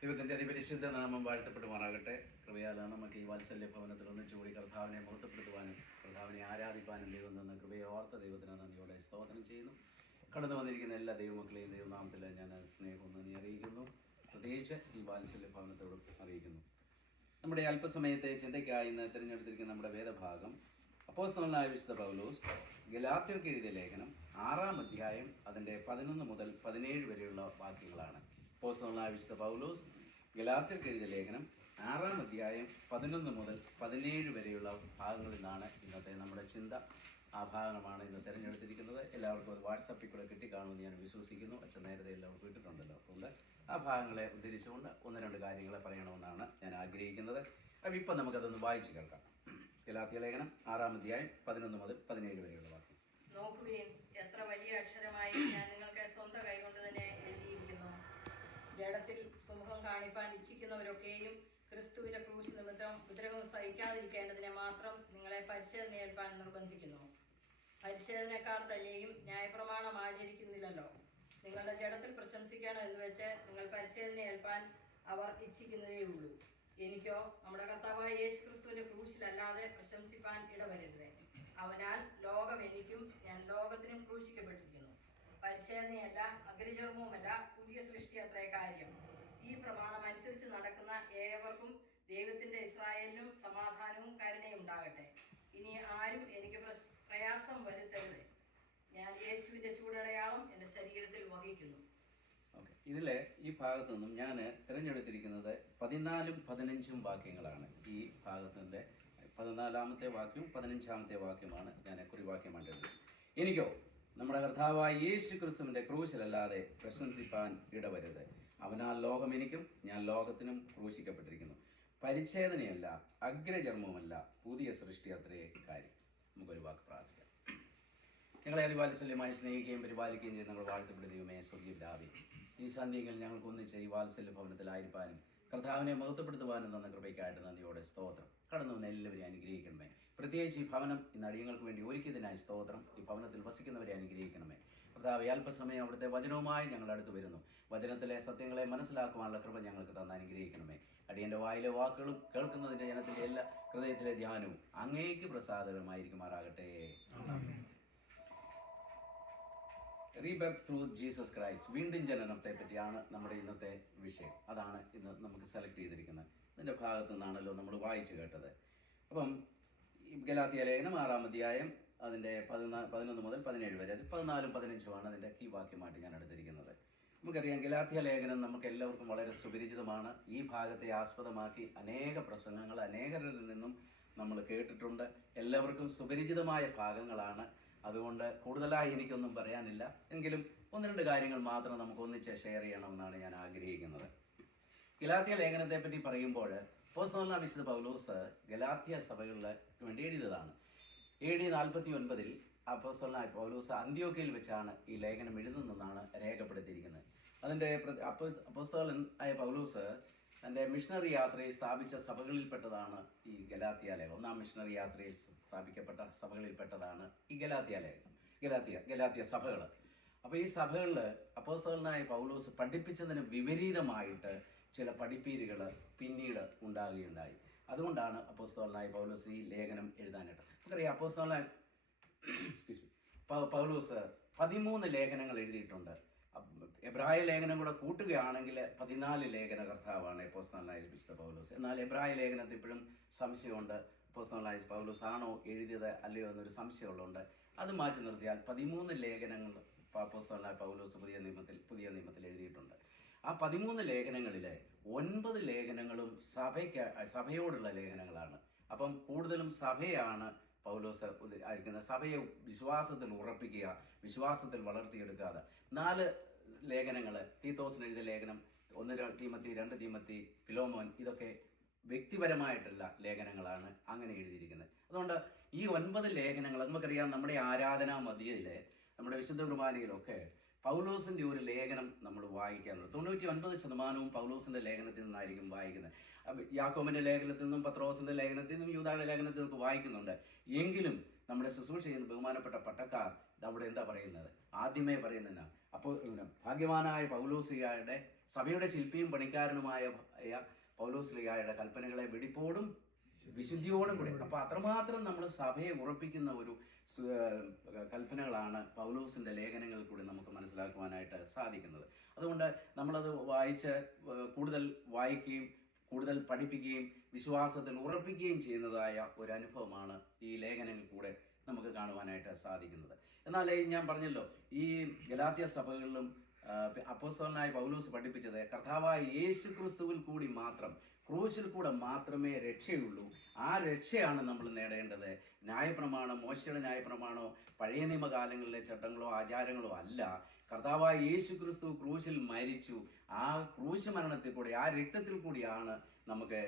ദൈവത്തിൻ്റെ അതിപരിശുദ്ധ നാമം വാഴ്ത്തപ്പെടുമാറാകട്ടെ. കൃപയാലാണ് നമുക്ക് ഈ വാത്സല്യ ഭവനത്തിൽ ഒന്നിച്ചുകൂടി കർത്താവിനെ മഹത്വപ്പെടുത്തുവാനും കർത്താവിനെ ആരാധിപ്പാനും ദൈവം തന്ന കൃപയെ ഓർത്ത ദൈവത്തിന് നന്ദിയോടെ സ്തോത്രം ചെയ്യുന്നു. കടന്നു വന്നിരിക്കുന്ന എല്ലാ ദൈവമക്കളെയും ദൈവനാമത്തിൽ ഞാൻ സ്നേഹം നന്ദി അറിയിക്കുന്നു. പ്രത്യേകിച്ച് ഈ വാത്സല്യ ഭവനത്തോടും അറിയിക്കുന്നു. നമ്മുടെ അല്പസമയത്തെ ചിന്തയ്ക്കായി ഇന്ന് തിരഞ്ഞെടുത്തിരിക്കുന്ന നമ്മുടെ വേദഭാഗം അപ്പോസ്തലനായ വിശുദ്ധ പൗലോസ് ഗലാത്യർക്ക് എഴുതിയ ലേഖനം 6-ാം അധ്യായം അതിൻ്റെ 11 മുതൽ 17 വരെയുള്ള വാക്യങ്ങളാണ്. അപ്പോസ്തലനായ വിശുദ്ധ പൗലോസ് ഗലാത്യർക്ക് എഴുതിയ ലേഖനം 6-ാം അധ്യായം 11 മുതൽ 17 വരെയുള്ള ഭാഗങ്ങളിൽ നിന്നാണ് ഇന്നത്തെ നമ്മുടെ ചിന്ത. ആ ഭാഗമാണ് ഇന്ന് തിരഞ്ഞെടുത്തിരിക്കുന്നത്. എല്ലാവർക്കും അത് വാട്സാപ്പിൽ കൂടെ കിട്ടിക്കാണുമെന്ന് ഞാൻ വിശ്വസിക്കുന്നു. അച്ഛൻ നേരത്തെ എല്ലാവർക്കും ഇട്ടിട്ടുണ്ടല്ലോ. അതുകൊണ്ട് ആ ഭാഗങ്ങളെ ഉദ്ധരിച്ചുകൊണ്ട് 1-2 കാര്യങ്ങളെ പറയണമെന്നാണ് ഞാൻ ആഗ്രഹിക്കുന്നത്. അപ്പോൾ ഇപ്പം നമുക്കതൊന്ന് വായിച്ച് കേൾക്കാം. ഗലാത്യ ലേഖനം 6-ാം അധ്യായം 11 മുതൽ 17 വരെയുള്ള വാക്യം. നോക്കുവിൻ, എത്ര വലിയ അക്ഷരമായി ഞാൻ നിങ്ങൾക്ക് സ്വന്തം കൈകൊണ്ട് തന്നെ എഴുതിയിരിക്കുന്നു. ജഡത്തിൽ സുമുഖം കാണിപ്പാൻ ഇച്ഛിക്കുന്നവരൊക്കെയും ക്രിസ്തുവിന്റെ ക്രൂശ് നിമിത്തം ഉപദ്രവം സഹിക്കാതിരിക്കേണ്ടതിനെ മാത്രം നിങ്ങളെ പരിച്ഛേദന ഏൽപ്പാൻ നിർബന്ധിക്കുന്നു. പരിച്ഛേദനക്കാർ തന്നെയും ന്യായപ്രമാണം ആചരിക്കുന്നില്ലല്ലോ. നിങ്ങളുടെ ജഡത്തിൽ പ്രശംസിക്കണം എന്ന് വെച്ച് നിങ്ങൾ പരിച്ഛേദന ഏൽപ്പാൻ അവർ ഇച്ഛിക്കുന്നതേയുള്ളൂ. എനിക്കോ നമ്മുടെ കർത്താവായ യേശു ക്രിസ്തുവിന്റെ ക്രൂശിലല്ലാതെ പ്രശംസിപ്പാൻ ഇടവരരുത്. അവനാൽ ലോകം എനിക്കും ഞാൻ ലോകത്തിനും ക്രൂശിക്കപ്പെട്ടിരിക്കുന്നു. പരിച്ഛേദനയല്ല, അഗ്രചർമ്മവുമല്ല, പുതിയ സൃഷ്ടി അത്രേ കാര്യം. ഈ പ്രമാണം അനുസരിച്ച് നടക്കുന്ന ഏവർക്കും ദൈവത്തിന്റെ ഇസ്രായേലിനും സമാധാനവും കരുണയും ഉണ്ടാകട്ടെ. ഇനി ആരും എനിക്ക് പ്രയാസം വരുത്തരുത്. ഞാൻ യേശുവിന്റെ ചൂടടയാളം എൻ്റെ ശരീരത്തിൽ വഹിക്കുന്നു. ഇതിലെ ഈ ഭാഗത്തു നിന്നും ഞാൻ തിരഞ്ഞെടുത്തിരിക്കുന്നത് 14ഉം 15ഉം വാക്യങ്ങളാണ്. ഈ ഭാഗത്തിൻ്റെ 14-ാമത്തെ വാക്യവും 15-ാമത്തെ വാക്യമാണ് ഞാൻ കുറിവാക്യമായിട്ട് എഴുതുന്നത്. എനിക്കോ നമ്മുടെ കർത്താവായ യേശു ക്രിസ്തുവിന്റെ ക്രൂശിലല്ലാതെ പ്രശംസിപ്പാൻ ഇടവരുത്. അവനാൽ ലോകം എനിക്കും ഞാൻ ലോകത്തിനും ക്രൂശിക്കപ്പെട്ടിരിക്കുന്നു. പരിച്ഛേദനയല്ല, അഗ്രചർമ്മമല്ല, പുതിയ സൃഷ്ടി അത്രേ കാര്യം. നമുക്കൊരു വാക്ക് പ്രാർത്ഥിക്കാം. ഞങ്ങളെ അതിവാത്സല്യമായി സ്നേഹിക്കുകയും പരിപാലിക്കുകയും ചെയ്ത് ഞങ്ങൾ വാഴ്ത്തപ്പെടുന്ന ദൈവമേ, സ്വർഗ്ഗപിതാവേ, ഈ സന്ധ്യകൾ ഞങ്ങൾക്ക് ഒന്നിച്ച് ഈ വാത്സല്യ ഭവനത്തിലായിരിക്കാനും കർത്താവിനെ മഹത്വപ്പെടുത്തുവാനും തന്ന കൃപയ്ക്കായിട്ട് നന്ദിയോടെ സ്തോത്രം. കടന്നുവന്ന എല്ലാവരെയും അനുഗ്രഹിക്കണമേ. പ്രത്യേകിച്ച് ഈ ഭവനം ഇന്ന് അടിയങ്ങൾക്ക് വേണ്ടി ഒരുക്കിയതിനായി സ്തോത്രം. ഈ ഭവനത്തിൽ വസിക്കുന്നവരെ അനുഗ്രഹിക്കണമേ. കർത്താവ് അല്പസമയം അവിടുത്തെ വചനവുമായി ഞങ്ങൾ അടുത്ത് വരുന്നു. വചനത്തിലെ സത്യങ്ങളെ മനസ്സിലാക്കുവാനുള്ള കൃപ ഞങ്ങൾക്ക് തന്ന് അനുഗ്രഹിക്കണമേ. അടിയൻ്റെ വായിലെ വാക്കുകളും കേൾക്കുന്നതിൻ്റെ ജനത്തിൻ്റെ എല്ലാ ഹൃദയത്തിലെ ധ്യാനവും അങ്ങേക്ക് പ്രസാദകരമായിരിക്കുമാറാകട്ടെ. റീബർത്ത് ത്രൂ ജീസസ് ക്രൈസ്റ്റ്, വീണ്ടും ജനനത്തെ പറ്റിയാണ് നമ്മുടെ ഇന്നത്തെ വിഷയം. അതാണ് ഇന്ന് നമുക്ക് സെലക്ട് ചെയ്തിരിക്കുന്നത്. ഇതിൻ്റെ ഭാഗത്തു നിന്നാണല്ലോ നമ്മൾ വായിച്ചു കേട്ടത്. അപ്പം ഗലാത്യ ലേഖനം 6-ാം അധ്യായം അതിൻ്റെ 11 മുതൽ 17 വരെ, അത് 14ഉം 15ഉമാണ് അതിൻ്റെ കീ വാക്യമായിട്ട് ഞാൻ എടുത്തിരിക്കുന്നത്. നമുക്കറിയാം, ഗലാത്യ ലേഖനം നമുക്ക് എല്ലാവർക്കും വളരെ സുപരിചിതമാണ്. ഈ ഭാഗത്തെ ആസ്പദമാക്കി അനേക പ്രസംഗങ്ങൾ അനേകരിൽ നിന്നും നമ്മൾ കേട്ടിട്ടുണ്ട്. എല്ലാവർക്കും സുപരിചിതമായ ഭാഗങ്ങളാണ്. അതുകൊണ്ട് കൂടുതലായി എനിക്കൊന്നും പറയാനില്ല. എങ്കിലും 1-2 കാര്യങ്ങൾ മാത്രം നമുക്ക് ഒന്നിച്ച് ഷെയർ ചെയ്യണമെന്നാണ് ഞാൻ ആഗ്രഹിക്കുന്നത്. ഗലാത്യ ലേഖനത്തെ പറ്റി പറയുമ്പോൾ അപ്പോസ്തലനായ വിശുദ്ധ പൗലോസ് ഗലാത്യ സഭകൾക്ക് വേണ്ടി എഴുതിയതാണ്. AD 49 അപ്പോസ്തലനായ പൗലോസ് അന്ത്യോക്യയിൽ വെച്ചാണ് ഈ ലേഖനം എഴുതുന്നതെന്നാണ് രേഖപ്പെടുത്തിയിരിക്കുന്നത്. അതിൻ്റെ അപ്പോസ്തലൻ ആയ പൗലോസ് തൻ്റെ മിഷണറി യാത്രയിൽ സ്ഥാപിച്ച സഭകളിൽപ്പെട്ടതാണ് ഈ ഗലാത്യ ലേഖനം. 1-ാം മിഷണറി യാത്രയിൽ സ്ഥാപിക്കപ്പെട്ട സഭകളിൽപ്പെട്ടതാണ് ഈ ഗലാത്യ ലേഖനം, ഗലാത്യ സഭകൾ. അപ്പോൾ ഈ സഭകളിൽ അപ്പോസ്തലനായ പൗലോസ് പഠിപ്പിച്ചതിന് വിപരീതമായിട്ട് ചില പഠിപ്പീരുകൾ പിന്നീട് ഉണ്ടാകുകയുണ്ടായി. അതുകൊണ്ടാണ് അപ്പോസ്തലനായ പൗലോസ് ഈ ലേഖനം എഴുതാനായിട്ട്. നമുക്കറിയാം, അപ്പോസ്തലനായ പൗലോസ് 13 ലേഖനങ്ങൾ എഴുതിയിട്ടുണ്ട്. എബ്രായ ലേഖനം കൂടെ കൂട്ടുകയാണെങ്കിൽ 14 ലേഖന കർത്താവാണ് അപ്പോസ്തലനായ വിശുദ്ധ പൗലോസ്. എന്നാൽ എബ്രായ ലേഖനത്തിൽ ഇപ്പോഴും സംശയമുണ്ട്. അപ്പോസ്തലനായ പൗലോസ് ആണോ എഴുതിയത് അല്ലയോ എന്നൊരു സംശയമുള്ളതുകൊണ്ട് അത് മാറ്റി നിർത്തിയാൽ 13 ലേഖനങ്ങൾ അപ്പോസ്തലനായ പൗലോസ് പുതിയ നിയമത്തിൽ എഴുതിയിട്ടുണ്ട്. ആ 13 ലേഖനങ്ങളിൽ 9 ലേഖനങ്ങളും സഭയോടുള്ള ലേഖനങ്ങളാണ്. അപ്പം കൂടുതലും സഭയാണ് പൗലോസ് അയക്കുന്ന. സഭയെ വിശ്വാസത്തിൽ ഉറപ്പിക്കുക, വിശ്വാസത്തിൽ വളർത്തിയെടുക്കാതെ. 4 ലേഖനങ്ങൾ, തീത്തോസിന് എഴുതിയ ലേഖനം, 1 തീമത്തി, 2 തീമത്തി, ഫിലോമോൻ, ഇതൊക്കെ വ്യക്തിപരമായിട്ടുള്ള ലേഖനങ്ങളാണ് അങ്ങനെ എഴുതിയിരിക്കുന്നത്. അതുകൊണ്ട് ഈ 9 ലേഖനങ്ങൾ നമുക്കറിയാം. നമ്മുടെ ആരാധനാ മധ്യയിലെ നമ്മുടെ വിശുദ്ധ കുർബാനയിലൊക്കെ പൗലോസിൻ്റെ ഒരു ലേഖനം നമ്മൾ വായിക്കാറുണ്ട്. 99% പൗലോസിൻ്റെ ലേഖനത്തിൽ നിന്നായിരിക്കും വായിക്കുന്നത്. യാക്കോബിൻ്റെ ലേഖനത്തിൽ നിന്നും പത്രോസിൻ്റെ ലേഖനത്തിൽ നിന്നും യൂദായുടെ ലേഖനത്തിൽ നിന്നൊക്കെ വായിക്കുന്നുണ്ട്. എങ്കിലും നമ്മുടെ ശുശ്രൂഷ ചെയ്യുന്ന ബഹുമാനപ്പെട്ട പട്ടക്കാർ അവിടെ എന്താ പറയുന്നത്? ആദ്യമേ പറയുന്നതിനാ അപ്പോൾ ഭാഗ്യവാനായ പൗലോസ്ലീഹായുടെ സഭയുടെ ശില്പിയും പണിക്കാരനുമായ പൗലോസ്ലീഹായുടെ കൽപ്പനകളെ വെടിപ്പോടും വിശുദ്ധിയോടും കൂടി, അപ്പോൾ അത്രമാത്രം നമ്മൾ സഭയെ ഉറപ്പിക്കുന്ന ഒരു കൽപ്പനകളാണ് പൗലോസിൻ്റെ ലേഖനങ്ങളിൽ കൂടി നമുക്ക് മനസ്സിലാക്കുവാനായിട്ട് സാധിക്കുന്നത്. അതുകൊണ്ട് നമ്മളത് വായിച്ച് കൂടുതൽ വായിക്കുകയും കൂടുതൽ പഠിപ്പിക്കുകയും വിശ്വാസത്തിൽ ഉറപ്പിക്കുകയും ചെയ്യുന്നതായ ഒരു അനുഭവമാണ് ഈ ലേഖനങ്ങളിൽ കൂടെ നമുക്ക് കാണുവാനായിട്ട് സാധിക്കുന്നത്. എന്നാൽ ഞാൻ പറഞ്ഞല്ലോ, ഈ ഗലാത്യ സഭകളിലും അപ്പോസ്തലനായ പൗലോസ് പഠിപ്പിച്ചത് കർത്താവായ യേശു ക്രിസ്തുവിൽ കൂടി മാത്രം, ക്രൂശിൽ കൂടെ മാത്രമേ രക്ഷയുള്ളൂ. ആ രക്ഷയാണ് നമ്മൾ നേടേണ്ടത്. ന്യായപ്രമാണം, മോശയുടെ ന്യായപ്രമാണോ പഴയ നിയമകാലങ്ങളിലെ ചട്ടങ്ങളോ ആചാരങ്ങളോ അല്ല. കർത്താവായ യേശു ക്രിസ്തു ക്രൂശിൽ മരിച്ചു. ആ ക്രൂശ് മരണത്തിൽ കൂടി, ആ രക്തത്തിൽ കൂടിയാണ് നമുക്ക്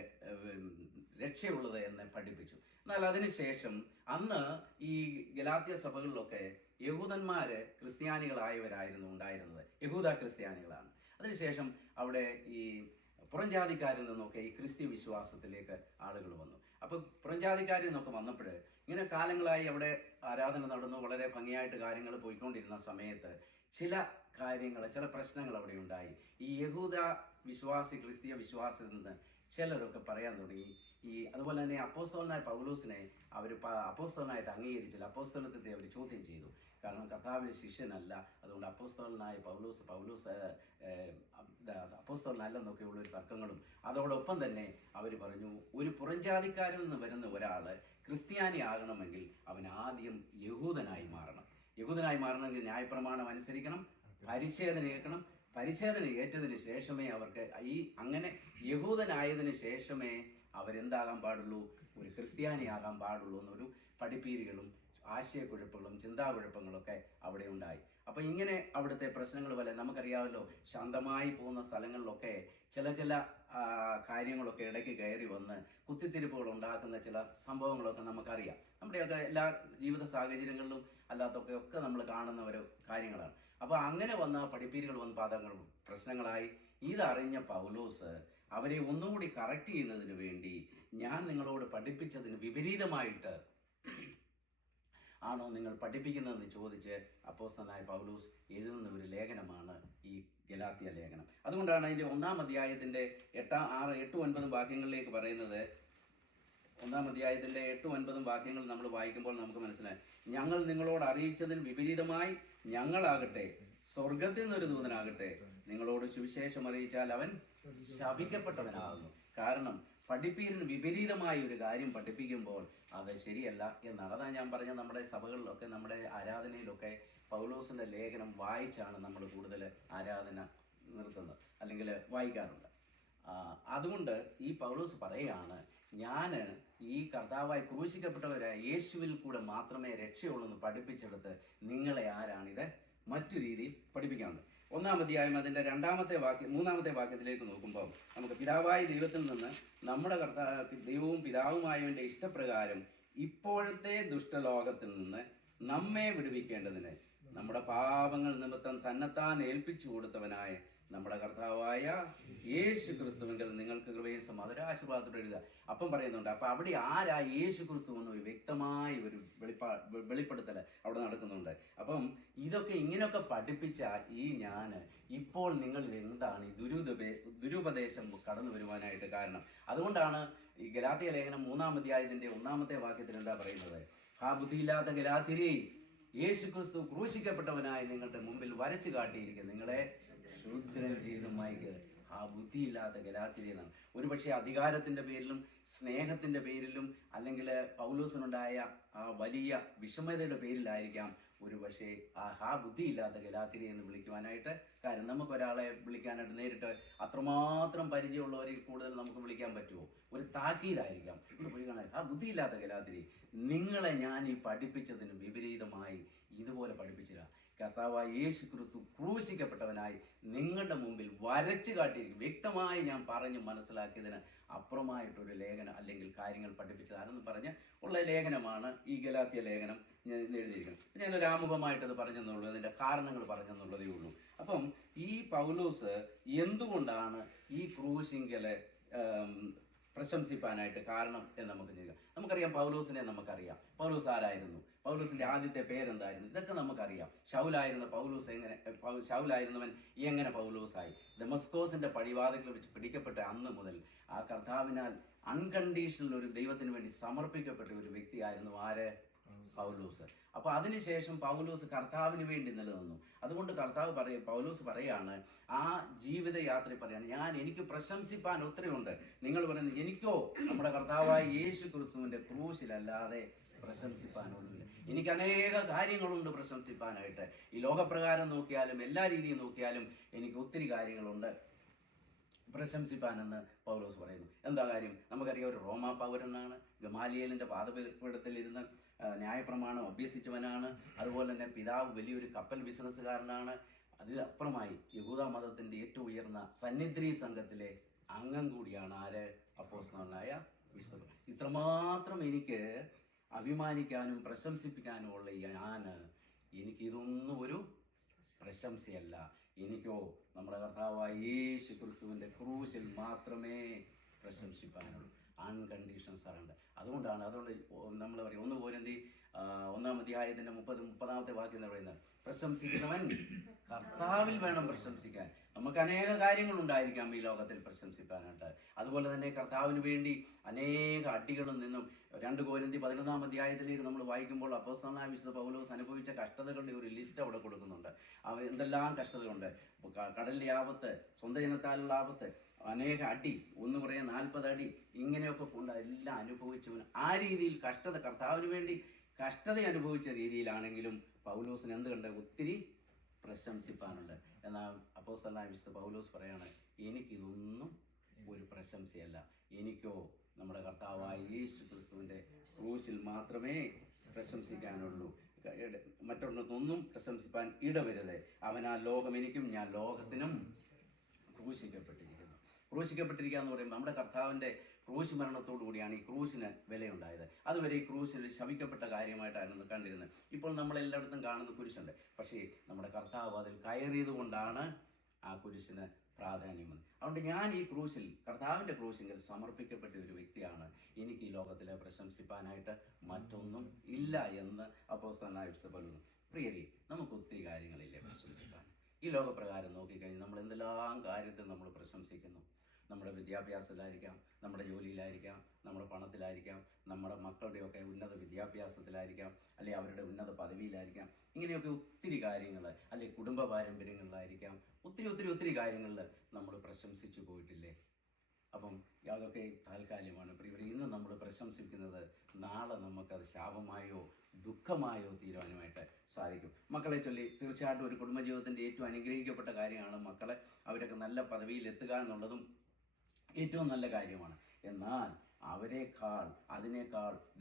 രക്ഷയുള്ളത് എന്ന് പഠിപ്പിച്ചു. എന്നാൽ അതിനുശേഷം അന്ന് ഈ ഗലാത്യ സഭകളിലൊക്കെ യഹൂദന്മാര് ക്രിസ്ത്യാനികളായവരായിരുന്നു ഉണ്ടായിരുന്നത്, യഹൂദ ക്രിസ്ത്യാനികളാണ്. അതിനുശേഷം അവിടെ ഈ പുറംജാതിക്കാരിൽ നിന്നൊക്കെ ഈ ക്രിസ്ത്യ വിശ്വാസത്തിലേക്ക് ആളുകൾ വന്നു. അപ്പോൾ പുറംജാതിക്കാരിൽ നിന്നൊക്കെ വന്നപ്പോൾ ഇങ്ങനെ കാലങ്ങളായി അവിടെ ആരാധന നടന്നു, വളരെ ഭംഗിയായിട്ട് കാര്യങ്ങൾ പോയിക്കൊണ്ടിരുന്ന സമയത്ത് ചില കാര്യങ്ങൾ, ചില പ്രശ്നങ്ങൾ അവിടെ ഉണ്ടായി. ഈ യഹൂദ വിശ്വാസി ക്രിസ്തീയ വിശ്വാസത്തിൽ നിന്ന് ചിലരൊക്കെ പറയാൻ തുടങ്ങി. അതുപോലെ തന്നെ അപ്പോസ്തലനായ പൗലോസിനെ അവർ അപ്പോസ്തലനായിട്ട് അംഗീകരിച്ചില്ല. അപ്പോസ്തലത്തെ അവർ ചോദ്യം ചെയ്തു. കാരണം കർത്താവിൻ്റെ ശിഷ്യനല്ല, അതുകൊണ്ട് അപ്പോസ്തലനായ പൗലോസ് അപ്പോസ്തലനല്ലെന്നൊക്കെയുള്ള ഒരു തർക്കങ്ങളും. അതോടൊപ്പം തന്നെ അവർ പറഞ്ഞു, ഒരു പുറംജാതിക്കാരിൽ നിന്ന് വരുന്ന ഒരാൾ ക്രിസ്ത്യാനി ആകണമെങ്കിൽ അവൻ ആദ്യം യഹൂദനായി മാറണം. യഹൂദനായി മാറണമെങ്കിൽ ന്യായപ്രമാണം അനുസരിക്കണം, പരിച്ഛേദന ഏൽക്കണം. പരിച്ഛേദന ഏറ്റതിന് ശേഷമേ അവർക്ക് അങ്ങനെ യഹൂദനായതിനു ശേഷമേ അവരെന്താകാൻ പാടുള്ളൂ, ഒരു ക്രിസ്ത്യാനിയാകാൻ പാടുള്ളൂ എന്നൊരു പഠിപ്പീരുകളും ആശയക്കുഴപ്പങ്ങളും ചിന്താകുഴപ്പങ്ങളൊക്കെ അവിടെ ഉണ്ടായി. അപ്പം ഇങ്ങനെ അവിടുത്തെ പ്രശ്നങ്ങൾ പോലെ നമുക്കറിയാമല്ലോ, ശാന്തമായി പോകുന്ന സ്ഥലങ്ങളിലൊക്കെ ചില കാര്യങ്ങളൊക്കെ ഇടയ്ക്ക് കയറി വന്ന് കുത്തിത്തിരിപ്പുകൾ ഉണ്ടാക്കുന്ന ചില സംഭവങ്ങളൊക്കെ നമുക്കറിയാം. നമ്മുടെയൊക്കെ എല്ലാ ജീവിത സാഹചര്യങ്ങളിലും അല്ലാത്തൊക്കെ നമ്മൾ കാണുന്ന ഒരു കാര്യങ്ങളാണ്. അപ്പോൾ അങ്ങനെ വന്ന പഠിപ്പീരുകൾ വന്ന പാദങ്ങൾ പ്രശ്നങ്ങളായി. ഇതറിഞ്ഞ പൗലോസ് അവരെ ഒന്നുകൂടി കറക്റ്റ് ചെയ്യുന്നതിന് വേണ്ടി, ഞാൻ നിങ്ങളോട് പഠിപ്പിച്ചതിന് വിപരീതമായിട്ട് ആണോ നിങ്ങൾ പഠിപ്പിക്കുന്നതെന്ന് ചോദിച്ച് അപ്പോസ്തലനായ പൗലോസ് എഴുതുന്ന ഒരു ലേഖനമാണ് ഈ ഗലാത്യ ലേഖനം. അതുകൊണ്ടാണ് അതിൻ്റെ 1-ാം അധ്യായത്തിൻ്റെ 8-9 വാക്യങ്ങളിലേക്ക് പറയുന്നത്. 1-ാം അധ്യായത്തിൻ്റെ 8-9 വാക്യങ്ങൾ നമ്മൾ വായിക്കുമ്പോൾ നമുക്ക് മനസ്സിലായി, ഞങ്ങൾ നിങ്ങളോട് അറിയിച്ചതിന് വിപരീതമായി ഞങ്ങളാകട്ടെ, സ്വർഗത്തിൽ നിന്നൊരു ദൂതനാകട്ടെ, നിങ്ങളോട് സുവിശേഷം അറിയിച്ചാൽ അവൻ ശപിക്കപ്പെട്ടവനാകുന്നു. കാരണം പഠിപ്പീരിന് വിപരീതമായ ഒരു കാര്യം പഠിപ്പിക്കുമ്പോൾ അത് ശരിയല്ല എന്നാണ്. അതാണ് ഞാൻ പറഞ്ഞ, നമ്മുടെ സഭകളിലൊക്കെ നമ്മുടെ ആരാധനയിലൊക്കെ പൗലോസിൻ്റെ ലേഖനം വായിച്ചാണ് നമ്മൾ കൂടുതൽ ആരാധന നിർത്തുന്നത്, അല്ലെങ്കിൽ വായിക്കാറുണ്ട്. അതുകൊണ്ട് ഈ പൗലോസ് പറയുകയാണ്, ഞാൻ ഈ കർത്താവായി ക്രൂശിക്കപ്പെട്ടവരായ യേശുവിൽ കൂടെ മാത്രമേ രക്ഷയുള്ളൂ എന്ന് പഠിപ്പിച്ചെടുത്ത് നിങ്ങളെ ആരാണിത് മറ്റു രീതിയിൽ പഠിപ്പിക്കാറുണ്ട്. 1-ാം അധ്യായം അതിൻ്റെ 3-ാമത്തെ വാക്യത്തിലേക്ക് നോക്കുമ്പോൾ നമുക്ക് പിതാവായ ദൈവത്തിൽ നിന്ന് നമ്മുടെ ദൈവവും പിതാവുമായവൻ്റെ ഇഷ്ടപ്രകാരം ഇപ്പോഴത്തെ ദുഷ്ടലോകത്തിൽ നിന്ന് നമ്മെ വിടുവിക്കേണ്ടതിന് നമ്മുടെ പാപങ്ങൾ നിമിത്തം തന്നെത്താൻ ഏൽപ്പിച്ചു കൊടുത്തവനായ നമ്മുടെ കർത്താവായ യേശു ക്രിസ്തുവിൽ നിങ്ങൾക്ക് കൃപയും സമാധാനം ആശീർവാദത്തോടെ എഴുതുക. അപ്പം പറയുന്നുണ്ട്, അപ്പം അവിടെ ആരാ യേശു ക്രിസ്തു എന്ന ഒരു വ്യക്തമായ ഒരു വെളിപ്പെടുത്തൽ അവിടെ നടക്കുന്നുണ്ട്. അപ്പം ഇതൊക്കെ ഇങ്ങനെയൊക്കെ പഠിപ്പിച്ച ഞാൻ ഇപ്പോൾ നിങ്ങളിൽ എന്താണ് ഈ ദുരുപദേശം കടന്നു വരുവാനായിട്ട് കാരണം? അതുകൊണ്ടാണ് ഈ ഗലാത്യ ലേഖനം 3-ാം അധ്യായത്തിൻ്റെ 1-ാമത്തെ വാക്യത്തിൽ എന്താ പറയുന്നത്, ആ ബുദ്ധിയില്ലാത്ത ഗലാത്യരേ, യേശു ക്രിസ്തു ക്രൂശിക്കപ്പെട്ടവനായി നിങ്ങളുടെ മുമ്പിൽ വരച്ചു കാട്ടിയിരിക്കും, നിങ്ങളെ ശൂദ്രം ചെയ്ത് മയക്ക്. ആ ബുദ്ധിയില്ലാത്ത ഗലാത്യരെന്നാണ്. ഒരുപക്ഷെ അധികാരത്തിൻ്റെ പേരിലും സ്നേഹത്തിൻ്റെ പേരിലും അല്ലെങ്കിൽ പൗലോസിനുണ്ടായ ആ വലിയ വിഷമതയുടെ പേരിലായിരിക്കാം ഒരുപക്ഷെ ആ ബുദ്ധിയില്ലാത്ത ഗലാത്യരെ എന്ന് വിളിക്കുവാനായിട്ട് കാര്യം. നമുക്കൊരാളെ വിളിക്കാനായിട്ട് നേരിട്ട് അത്രമാത്രം പരിചയമുള്ളവരിൽ കൂടുതൽ നമുക്ക് വിളിക്കാൻ പറ്റുമോ? ഒരു താക്കീതായിരിക്കാം. ആ ബുദ്ധിയില്ലാത്ത ഗലാത്യരെ, നിങ്ങളെ ഞാൻ ഈ പഠിപ്പിച്ചതിന് വിപരീതമായി ഇതുപോലെ പഠിപ്പിച്ചില്ല. കർത്താവായ യേശു ക്രിസ്തു ക്രൂശിക്കപ്പെട്ടവനായി നിങ്ങളുടെ മുമ്പിൽ വരച്ചു കാട്ടിയിരിക്കും. വ്യക്തമായി ഞാൻ പറഞ്ഞു മനസ്സിലാക്കിയതിന് അപ്പുറമായിട്ടൊരു ലേഖനം അല്ലെങ്കിൽ കാര്യങ്ങൾ പഠിപ്പിച്ചതാണെന്ന് പറഞ്ഞ് ഉള്ള ലേഖനമാണ് ഈ ഗലാത്യ ലേഖനം എഴുതിയിരിക്കുന്നത്. ഞാനൊരു ആമുഖമായിട്ടത് പറഞ്ഞെന്നുള്ളൂ, അതിൻ്റെ കാരണങ്ങൾ പറഞ്ഞെന്നുള്ളതേ ഉള്ളൂ. അപ്പം ഈ പൗലോസ് എന്തുകൊണ്ടാണ് ഈ ക്രൂശിങ്കൽ പ്രശംസിപ്പാനായിട്ട് കാരണം എന്ന് നമുക്ക് ചെയ്യുക. നമുക്കറിയാം പൗലോസിനെ നമുക്കറിയാം. പൗലോസ് ആരായിരുന്നു? പൗലോസിന്റെ ആദ്യത്തെ പേരെന്തായിരുന്നു? ഇതൊക്കെ നമുക്കറിയാം. ശൗലായിരുന്നവൻ എങ്ങനെ പൗലോസായി? ദമസ്കോസിന്റെ പടിവാതിൽക്കൽ വെച്ച് പിടിക്കപ്പെട്ട അന്ന് മുതൽ ആ കർത്താവിനാൽ അൺകണ്ടീഷണൽ ഒരു ദൈവത്തിന് വേണ്ടി സമർപ്പിക്കപ്പെട്ട ഒരു വ്യക്തിയായിരുന്നു ആര്? പൗലോസ്. അപ്പൊ അതിനുശേഷം പൗലോസ് കർത്താവിന് വേണ്ടി നിലനിന്നു. അതുകൊണ്ട് പൗലോസ് പറയാണ്, ആ ജീവിതയാത്ര പറയാണ്, എനിക്ക് പ്രശംസിപ്പാൻ ഒത്തിരി ഉണ്ട്. നിങ്ങൾ പറയുന്നത് എനിക്കോ നമ്മുടെ കർത്താവായ യേശു ക്രിസ്തുവിന്റെ ക്രൂശിലല്ലാതെ പ്രശംസിപ്പാനൊന്നുമില്ല. എനിക്ക് അനേക കാര്യങ്ങളുണ്ട് പ്രശംസിപ്പാനായിട്ട്. ഈ ലോകപ്രകാരം നോക്കിയാലും എല്ലാ രീതിയും നോക്കിയാലും എനിക്ക് ഒത്തിരി കാര്യങ്ങളുണ്ട് പ്രശംസിപ്പാനെന്ന് പൗലോസ് പറയുന്നു. എന്താ കാര്യം? നമുക്കറിയാം, ഒരു റോമാ പൗരനാണ്. ഗമാലിയേലിന്റെ പാദപീഠത്തിലിരുന്ന് ന്യായപ്രമാണം അഭ്യസിച്ചവനാണ്. അതുപോലെ തന്നെ പിതാവ് വലിയൊരു കപ്പൽ ബിസിനസ്സുകാരനാണ്. അതിലപ്പുറമായി യഹൂദ മതത്തിന്റെ ഏറ്റവും ഉയർന്ന സന്നിധി സംഘത്തിലെ അംഗം കൂടിയാണ് ആര്? അപ്പോസ്തലനായ വിശുദ്ധ. ഇത്രമാത്രം എനിക്ക് അഭിമാനിക്കാനും പ്രശംസിപ്പിക്കാനും ഉള്ള എനിക്കിതൊന്നും ഒരു പ്രശംസയല്ല. എനിക്കോ നമ്മുടെ കർത്താവായ യേശു ക്രിസ്തുവിന്റെ ക്രൂശിൽ മാത്രമേ പ്രശംസിപ്പാനുള്ളൂ. Unconditional surrender. അതുകൊണ്ട് നമ്മൾ പറയും 1 കൊരിന്ത്യർ 1-ാം അധ്യായത്തിന്റെ 30-ാമത്തെ വാക്യം എന്ന് പറയുന്നത്, പ്രശംസിക്കുന്നവൻ കർത്താവിൽ വേണം പ്രശംസിക്കാൻ. നമുക്ക് അനേക കാര്യങ്ങളുണ്ടായിരിക്കാം ഈ ലോകത്തിൽ പ്രശംസിക്കാനായിട്ട്. അതുപോലെ തന്നെ കർത്താവിന് വേണ്ടി അനേക അടികളിൽ നിന്നും 2 കൊരിന്ത്യർ 11-ാം അധ്യായത്തിലേക്ക് നമ്മൾ വായിക്കുമ്പോൾ അപ്പോസ്തലനായ വിശുദ്ധ പൗലോസ് അനുഭവിച്ച കഷ്ടതകളുടെ ഒരു ലിസ്റ്റ് അവിടെ കൊടുക്കുന്നുണ്ട്. എന്തെല്ലാം കഷ്ടതകളുണ്ട്. കടലിലെ ആപത്ത്, സ്വന്തം ജനത്താലുള്ള ആപത്ത്, അനേക അടി, 40 അടി, ഇങ്ങനെയൊക്കെ കൊണ്ട് എല്ലാം അനുഭവിച്ചവന് ആ രീതിയിൽ കർത്താവിന് വേണ്ടി കഷ്ടത അനുഭവിച്ച രീതിയിലാണെങ്കിലും പൗലോസിന് ഒത്തിരി പ്രശംസിപ്പാനുണ്ട്. എന്നാൽ അപ്പോസ്തലനായ വിശുദ്ധ പൗലോസ് പറയാണ്, എനിക്കിതൊന്നും ഒരു പ്രശംസയല്ല. എനിക്കോ നമ്മുടെ കർത്താവായ യേശു ക്രിസ്തുവിന്റെ ക്രൂശിൽ മാത്രമേ പ്രശംസിക്കാനുള്ളൂ. മറ്റൊന്നൊന്നും പ്രശംസിപ്പാൻ ഇടവരുത്. അവനാൽ ലോകം എനിക്കും ഞാൻ ലോകത്തിനും ക്രൂശിക്കപ്പെട്ടിരിക്കുക എന്ന് പറയുമ്പോൾ നമ്മുടെ കർത്താവിൻ്റെ ക്രൂശ് മരണത്തോടു കൂടിയാണ് ഈ ക്രൂശിന് വിലയുണ്ടായത്. അതുവരെ ഈ ക്രൂശിൽ ശപിക്കപ്പെട്ട കാര്യമായിട്ടായിരുന്നു കണ്ടിരുന്നത്. ഇപ്പോൾ നമ്മളെല്ലായിടത്തും കാണുന്ന കുരിശുണ്ട്. പക്ഷേ നമ്മുടെ കർത്താവ് അതിൽ കയറിയത് കൊണ്ടാണ് ആ കുരിശിന് പ്രാധാന്യം വന്നത്. അതുകൊണ്ട് ഞാൻ ഈ കർത്താവിൻ്റെ ക്രൂശിൽ സമർപ്പിക്കപ്പെട്ട ഒരു വ്യക്തിയാണ്. എനിക്ക് ഈ ലോകത്തിലെ പ്രശംസിപ്പാനായിട്ട് മറ്റൊന്നും ഇല്ല എന്ന് അപ്പോസ്തലനായ വിശുദ്ധ പൗലോസ്. പ്രിയരെ, നമുക്ക് ഒത്തിരി കാര്യങ്ങളില്ലേ പ്രശംസിക്കാൻ. ഈ ലോകപ്രകാരം നോക്കിക്കഴിഞ്ഞാൽ നമ്മൾ എന്തെല്ലാം കാര്യത്തിൽ നമ്മൾ പ്രശംസിക്കുന്നു. നമ്മുടെ വിദ്യാഭ്യാസത്തിലായിരിക്കാം, നമ്മുടെ ജോലിയിലായിരിക്കാം, നമ്മുടെ പണത്തിലായിരിക്കാം, നമ്മുടെ മക്കളുടെയൊക്കെ ഉന്നത വിദ്യാഭ്യാസത്തിലായിരിക്കാം, അല്ലെങ്കിൽ അവരുടെ ഉന്നത പദവിയിലായിരിക്കാം. ഇങ്ങനെയൊക്കെ ഒത്തിരി കാര്യങ്ങൾ, അല്ലെങ്കിൽ കുടുംബ പാരമ്പര്യങ്ങളിലായിരിക്കാം, ഒത്തിരി കാര്യങ്ങളിൽ നമ്മൾ പ്രശംസിച്ചു പോയിട്ടില്ലേ? അപ്പം അതൊക്കെ താൽക്കാലികമാണ്. ഇവിടെ ഇന്ന് നമ്മൾ പ്രശംസിക്കുന്നത് നാളെ നമുക്കത് ശാപമായോ ദുഃഖമായോ തീരുവാനുമായിട്ട് സാധിക്കും. മക്കളെ ചൊല്ലി തീർച്ചയായിട്ടും ഒരു കുടുംബജീവിതത്തിൻ്റെ ഏറ്റവും അനുഗ്രഹിക്കപ്പെട്ട കാര്യമാണ് മക്കളെ അവരൊക്കെ നല്ല പദവിയിൽ എത്തുക എന്നുള്ളതും ഏറ്റവും നല്ല കാര്യമാണ്. എന്നാൽ അതിനേക്കാൾ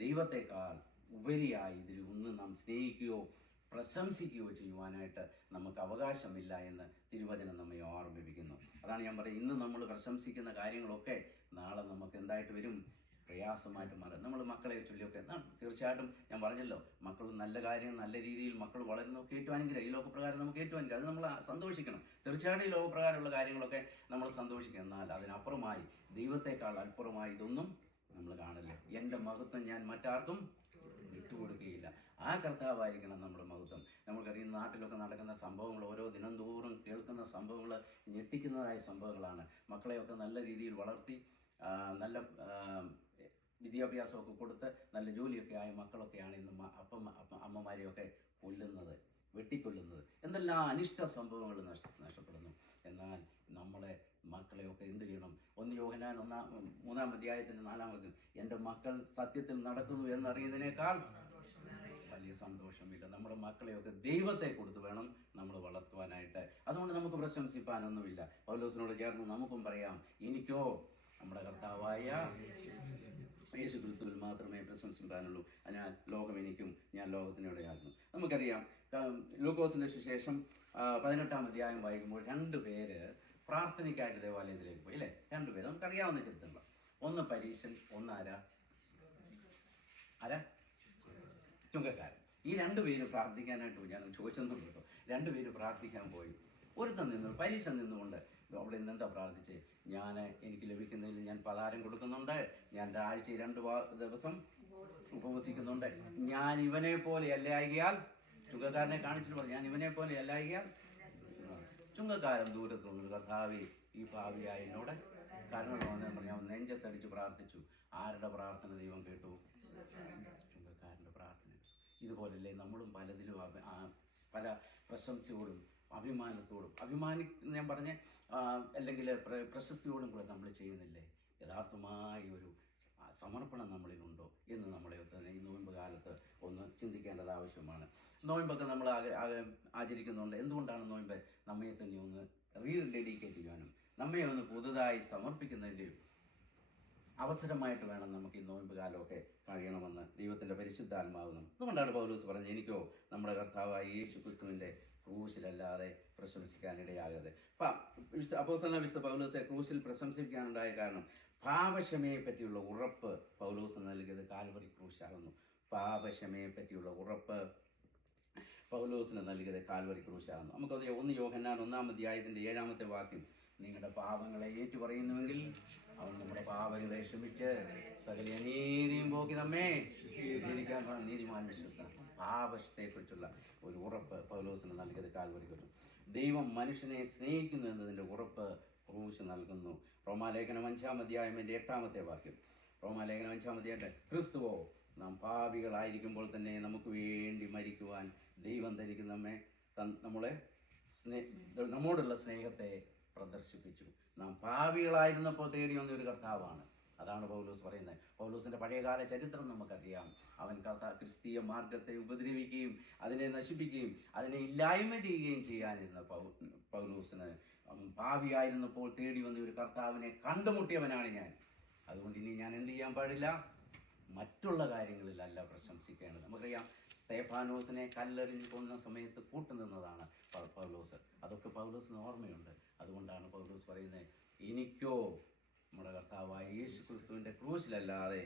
ദൈവത്തെക്കാൾ ഉപരിയായി ഇതിൽ ഒന്നും നാം സ്നേഹിക്കുകയോ പ്രശംസിക്കുകയോ ചെയ്യുവാനായിട്ട് നമുക്ക് അവകാശമില്ല എന്ന് തിരുവചനം നമ്മെ ഓർമ്മിപ്പിക്കുന്നു. അതാണ് ഞാൻ പറയുന്നത്, ഇന്ന് നമ്മൾ പ്രശംസിക്കുന്ന കാര്യങ്ങളൊക്കെ നാളെ നമുക്ക് എന്തായിട്ട് വരും? പ്രയാസമായിട്ട് മാറും. നമ്മൾ മക്കളെ ചൊല്ലിയൊക്കെ തീർച്ചയായിട്ടും ഞാൻ പറഞ്ഞല്ലോ, മക്കൾ നല്ല കാര്യം നല്ല രീതിയിൽ മക്കൾ വളരുന്നതൊക്കെ ഏറ്റവും അനുഗ്രഹം. ഈ ലോകപ്രകാരം നമുക്ക് ഏറ്റവും അനുഗ്രഹം. അത് നമ്മൾ സന്തോഷിക്കണം. തീർച്ചയായിട്ടും ഈ ലോകപ്രകാരമുള്ള കാര്യങ്ങളൊക്കെ നമ്മൾ സന്തോഷിക്കണം. എന്നാൽ അതിനപ്പുറമായി ദൈവത്തെക്കാൾ അപ്പുറമായി ഇതൊന്നും നമ്മൾ കാണില്ല. എൻ്റെ മഹത്വം ഞാൻ മറ്റാർക്കും വിട്ടുകൊടുക്കുകയില്ല. ആ കർത്താവായിരിക്കണം നമ്മുടെ മഹത്വം. നമുക്കറിയുന്ന നാട്ടിലൊക്കെ നടക്കുന്ന സംഭവങ്ങൾ, ഓരോ ദിനം തോറും കേൾക്കുന്ന സംഭവങ്ങൾ ഞെട്ടിക്കുന്നതായ സംഭവങ്ങളാണ്. മക്കളെയൊക്കെ നല്ല രീതിയിൽ വളർത്തി നല്ല വിദ്യാഭ്യാസമൊക്കെ കൊടുത്ത് നല്ല ജോലിയൊക്കെ ആയ മക്കളൊക്കെയാണ് ഇന്ന് അമ്മമാരെയൊക്കെ വെട്ടിക്കൊല്ലുന്നത്. എന്തെല്ലാം അനിഷ്ട സംഭവങ്ങൾ നഷ്ടപ്പെടുന്നു. എന്നാൽ നമ്മുടെ മക്കളെയൊക്കെ എന്ത് ചെയ്യണം? 1 യോഹന്നാൻ 3-ാം അധ്യായത്തിൻ്റെ 4-ാം വാക്യം, എൻ്റെ മക്കൾ സത്യത്തിൽ നടക്കുന്നു എന്നറിയുന്നതിനേക്കാൾ വലിയ സന്തോഷമില്ല. നമ്മുടെ മക്കളെയൊക്കെ ദൈവത്തെ കൊടുത്ത് വേണം നമ്മൾ വളർത്തുവാനായിട്ട്. അതുകൊണ്ട് നമുക്ക് പ്രശംസിപ്പാനൊന്നുമില്ല. പൗലോസിനോട് ചേർന്ന് നമുക്കും പറയാം, എനിക്കോ നമ്മുടെ കർത്താവായ യേശു ക്രിസ്തുവിൽ മാത്രമേ പ്രശംസിക്കാനുള്ളൂ. അതിനാൽ ലോകം എനിക്കും ഞാൻ ലോകത്തിനിടയാകുന്നു. നമുക്കറിയാം, ലൂക്കോസിന്റെ സുവിശേഷം 18-ാം അധ്യായം വായിക്കുമ്പോൾ 2 പേര് പ്രാർത്ഥനയ്ക്കായിട്ട് ദേവാലയത്തിലേക്ക് പോയി അല്ലേ? 2 പേര് നമുക്കറിയാവുന്ന ചരിത്രങ്ങൾ. ഒന്ന് പരീശൻ, ഒന്ന് ആരാ? ചുങ്കക്കാരൻ. ഈ 2 പേര് പ്രാർത്ഥിക്കാനായിട്ട് ഞാൻ ചോദിച്ചെന്നുള്ളൂ കേട്ടോ. 2 പേര് പ്രാർത്ഥിക്കാൻ പോയി. ഒരുത്തൻ പരീശൻ നിന്നുകൊണ്ട് അവിടെ നിന്ന് എന്താ പ്രാർത്ഥിച്ച്, എനിക്ക് ലഭിക്കുന്നതിൽ ഞാൻ പലഹാരം കൊടുക്കുന്നുണ്ട്, ഞാൻ ആഴ്ച 2 ദിവസം ഉപവസിക്കുന്നുണ്ട്, ഞാൻ ഇവനെ പോലെ അല്ലായികയാൽ, ചുങ്കക്കാരനെ കാണിച്ചിട്ട് പറഞ്ഞു, ഞാൻ ഇവനെ പോലെ അല്ലായികയാൽ. ചുങ്കക്കാരൻ ദൂരത്തുള്ളൊരു കർത്താവേ, ഈ പാവിയായ എന്നോട് കരുണ പറഞ്ഞു. അവൻ നെഞ്ചത്തടിച്ച് പ്രാർത്ഥിച്ചു. ആരുടെ പ്രാർത്ഥന ദൈവം കേട്ടു? ചുങ്കക്കാരൻ്റെ പ്രാർത്ഥന. ഇതുപോലല്ലേ നമ്മളും പലതിലും പല പ്രശംസയോടും അഭിമാനത്തോടും ഞാൻ പറഞ്ഞ അല്ലെങ്കിൽ പ്രശസ്തിയോടും കൂടെ നമ്മൾ ചെയ്യുന്നില്ലേ? യഥാർത്ഥമായ ഒരു സമർപ്പണം നമ്മളിലുണ്ടോ എന്ന് നമ്മളെ തന്നെ ഈ നോയമ്പ് കാലത്ത് ഒന്ന് ചിന്തിക്കേണ്ടത് ആവശ്യമാണ്. നോയമ്പൊക്കെ നമ്മൾ ആചരിക്കുന്നുണ്ട്. എന്തുകൊണ്ടാണ് നോയമ്പ്? നമ്മെ തന്നെ ഒന്ന് ഡെഡിക്കേറ്റ് ചെയ്യാനും നമ്മെ ഒന്ന് പുതുതായി സമർപ്പിക്കുന്നതിൻ്റെയും അവസരമായിട്ട് വേണം നമുക്ക് ഈ നോയമ്പ് കാലമൊക്കെ കഴിയണമെന്ന് ദൈവത്തിൻ്റെ പരിശുദ്ധാത്മാവ്. അതുകൊണ്ടാണ് പൗലോസ് പറഞ്ഞത്, എനിക്കോ നമ്മുടെ കർത്താവായ യേശു ക്രിസ്തുവിൻ്റെ ക്രൂശിലല്ലാതെ പ്രശംസിക്കാനിടയാകരുത്. അപ്പോസ്തലനായ വിശുദ്ധ പൗലോസെ ക്രൂശിൽ പ്രശംസിക്കാനുണ്ടായ കാരണം പാപക്ഷമയെ പറ്റിയുള്ള ഉറപ്പ് പൗലോസ് നൽകിയത് കാൽവറി ക്രൂശാകുന്നു. പാപക്ഷമയെ പറ്റിയുള്ള ഉറപ്പ് പൗലോസിന് നൽകിയത് കാൽവറി ക്രൂശാകുന്നു. നമുക്കത് 1 യോഹന്നാൻ 1-ാം അധ്യായത്തിൻ്റെ 7-ാമത്തെ വാക്യം, നിങ്ങളുടെ പാപങ്ങളെ ഏറ്റുപറയുന്നുവെങ്കിൽ അവൻ നമ്മുടെ പാപങ്ങളെ ക്ഷമിച്ച് സകല അനീതിയും പോക്കി നമ്മെ ശുദ്ധീകരിക്കാൻ നീതിമാൻ വിശ്വസ്ത. പാപത്തെക്കുറിച്ചുള്ള ഒരു ഉറപ്പ് പൗലോസിന് നൽകിയത് കാൽവറി ക്രൂശ്. ദൈവം മനുഷ്യനെ സ്നേഹിക്കുന്നു എന്നതിൻ്റെ ഉറപ്പ് ക്രൂശ് നൽകുന്നു. റോമാലേഖനം 5-ാം അധ്യായം 8-ാമത്തെ വാക്യം, റോമാലേഖനം 5-ാം അധ്യായം, ക്രിസ്തുവോ നാം പാപികളായിരിക്കുമ്പോൾ തന്നെ നമുക്ക് വേണ്ടി മരിക്കുവാൻ ദൈവം തനിക്ക് നമ്മോടുള്ള സ്നേഹത്തെ പ്രദർശിപ്പിച്ചു. നാം പാപികളായിരുന്നപ്പോൾ തേടി വന്ന ഒരു കർത്താവാണ്. അതാണ് പൗലോസ് പറയുന്നത്. പൗലോസിൻ്റെ പഴയകാല ചരിത്രം നമുക്കറിയാം. അവൻ ക്രിസ്തീയ മാർഗത്തെ ഉപദ്രവിക്കുകയും അതിനെ നശിപ്പിക്കുകയും അതിനെ ഇല്ലായ്മ ചെയ്യുകയും ചെയ്യാനിരുന്ന പൗലോസിന് പാപിയായിരുന്നപ്പോൾ തേടി വന്ന ഒരു കർത്താവിനെ കണ്ടുമുട്ടിയവനാണ് ഞാൻ. അതുകൊണ്ട് ഇനി ഞാൻ എന്ത് ചെയ്യാൻ പാടില്ല? മറ്റുള്ള കാര്യങ്ങളിലല്ല പ്രശംസിക്കേണ്ടത്. നമുക്കറിയാം, സ്തേഫാനോസിനെ കല്ലെറിഞ്ഞ് കൊന്ന സമയത്ത് കൂട്ടുനിന്നതാണ് പൗലോസ്. അതൊക്കെ പൗലോസിന് ഓർമ്മയുണ്ട്. അതുകൊണ്ടാണ് പൗലോസ് പറയുന്നത്, എനിക്കോ നമ്മുടെ കർത്താവായ യേശു ക്രിസ്തുവിൻ്റെ ക്രൂശിലല്ലാതെ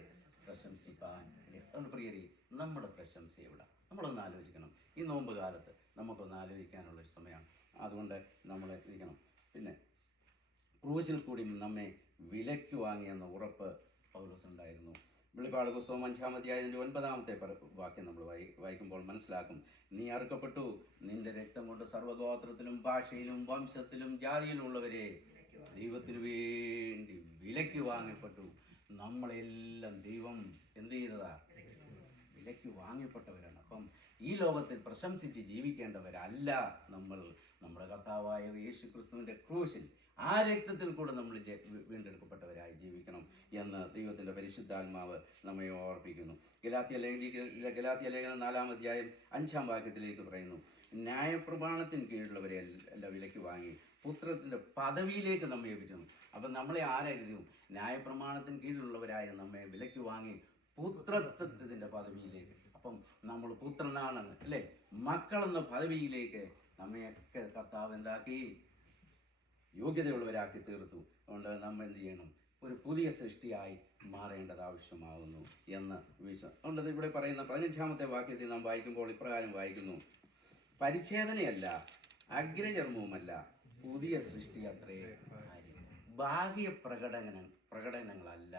പ്രശംസിക്കാൻ. അതുകൊണ്ട് പ്രിയരെ, നമ്മുടെ പ്രശംസ എവിടെ? നമ്മളൊന്ന് ആലോചിക്കണം. ഈ നോമ്പ് കാലത്ത് നമുക്കൊന്ന് ആലോചിക്കാനുള്ളൊരു സമയമാണ്. അതുകൊണ്ട് നമ്മൾ ഇരിക്കണം. പിന്നെ ക്രൂശിൽ കൂടി നമ്മെ വിലയ്ക്ക് വാങ്ങിയെന്ന ഉറപ്പ് പൗലോസിനുണ്ടായിരുന്നു. വെളിപ്പാട് പുസ്തകം 5-ാം അധ്യായത്തിൻ്റെ 9-ാമത്തെ വാക്യം നമ്മൾ വായിക്കുമ്പോൾ മനസ്സിലാക്കും, നീ അറുക്കപ്പെട്ടു, നിന്റെ രക്തം കൊണ്ട് സർവ്വഗോത്രത്തിലും ഭാഷയിലും വംശത്തിലും ജാതിയിലുമുള്ളവരെ ദൈവത്തിന് വേണ്ടി വിലയ്ക്ക് വാങ്ങപ്പെട്ടു. നമ്മളെല്ലാം ദൈവം എന്ത് ചെയ്തതാ? വിലയ്ക്ക് വാങ്ങപ്പെട്ടവരാണ്. അപ്പം ഈ ലോകത്തിൽ പ്രശംസിച്ച് ജീവിക്കേണ്ടവരല്ല നമ്മൾ. നമ്മുടെ കർത്താവായ യേശു ക്രിസ്തുവിൻ്റെ ക്രൂശിൽ ആ രക്തത്തിൽ കൂടെ നമ്മൾ വീണ്ടെടുക്കപ്പെട്ടവരായി ജീവിക്കണം എന്ന് ദൈവത്തിൻ്റെ പരിശുദ്ധാത്മാവ് നമ്മെ ഓർപ്പിക്കുന്നു. ഗലാത്യ ലേഖനം 4-ാം അധ്യായം 5-ാം വാക്യത്തിലേക്ക് പറയുന്നു, ന്യായപ്രമാണത്തിന് കീഴിലുള്ളവരെ എല്ലാം വിലയ്ക്ക് വാങ്ങി പുത്രത്തിൻ്റെ പദവിയിലേക്ക് നമ്മെ ഏൽപ്പിച്ചു. അപ്പം നമ്മളെ ആരായിരുന്നു? ന്യായപ്രമാണത്തിന് കീഴിലുള്ളവരായ നമ്മെ വിലയ്ക്ക് വാങ്ങി പുത്രത്വത്തിൻ്റെ പദവിയിലേക്ക്. അപ്പം നമ്മൾ പുത്രനാണ് അല്ലേ? മക്കളെന്ന പദവിയിലേക്ക് നമ്മയൊക്കെ കർത്താവ് എന്താക്കി? യോഗ്യതയുള്ളവരാക്കി തീർത്തു. അതുകൊണ്ട് നമ്മൾ എന്ത് ചെയ്യണം? ഒരു പുതിയ സൃഷ്ടിയായി മാറേണ്ടത് ആവശ്യമാകുന്നു എന്ന് വിശ്വാസം. അതുകൊണ്ട് ഇവിടെ പറയുന്ന 15-ാമത്തെ വാക്യത്തിൽ നാം വായിക്കുമ്പോൾ ഇപ്രകാരം വായിക്കുന്നു, പരിച്ഛേദനയല്ല, അഗ്രചർമ്മവുമല്ല, പുതിയ സൃഷ്ടി അത്രേ. ബാഹ്യ പ്രകടനങ്ങളല്ല,